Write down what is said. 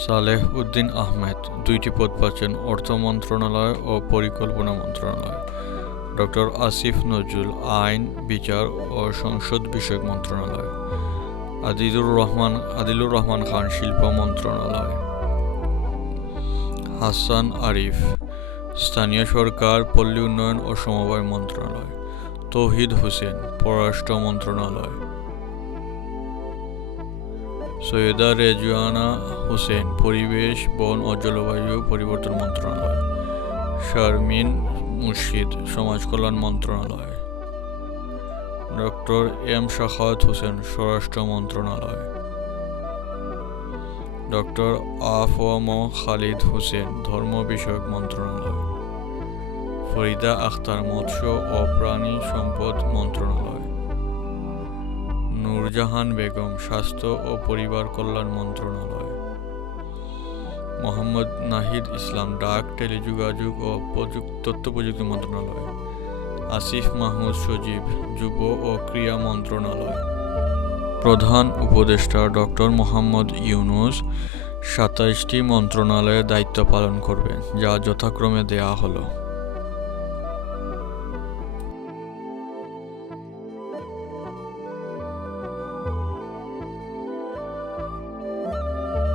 সালেহ উদ্দিন আহমেদ ২টি পদ পাচ্ছেন অর্থ মন্ত্রণালয় ও পরিকল্পনা মন্ত্রণালয়। ডক্টর আসিফ নজরুল আইন, বিচার ও সংসদ বিষয়ক মন্ত্রণালয়। আদিলুর রহমান খান শিল্প মন্ত্রণালয়। হাসান আরিফ স্থানীয় সরকার, পল্লী উন্নয়ন ও সমবায় মন্ত্রণালয়। তৌহিদ হোসেন পররাষ্ট্র মন্ত্রণালয়। সৈয়দা রেজওয়ানা হোসেন পরিবেশ, বন ও জলবায়ু পরিবর্তন মন্ত্রণালয়। শারমিন মুর্শিদ সমাজ কল্যাণ মন্ত্রণালয়। ডক্টর এম শাখাওয়াত হোসেন স্বরাষ্ট্র মন্ত্রণালয়। ডক্টর আফম খালিদ হোসেন ধর্ম বিষয়ক মন্ত্রণালয়। ফরিদা আখতার মৎস্য ও প্রাণী সম্পদ মন্ত্রণালয়। নূরজাহান বেগম স্বাস্থ্য ও পরিবার কল্যাণ মন্ত্রণালয়। মোহাম্মদ নাহিদ ইসলাম ডাক, টেলিযোগাযোগ ও তথ্য প্রযুক্তি মন্ত্রণালয়। আসিফ মাহমুদ সজীব যুব ও ক্রীড়া মন্ত্রণালয়। প্রধান উপদেষ্টা ডক্টর মোহাম্মদ ইউনূস ২৭টি মন্ত্রণালয়ের দায়িত্ব পালন করবেন, যা যথাক্রমে দেয়া হলো।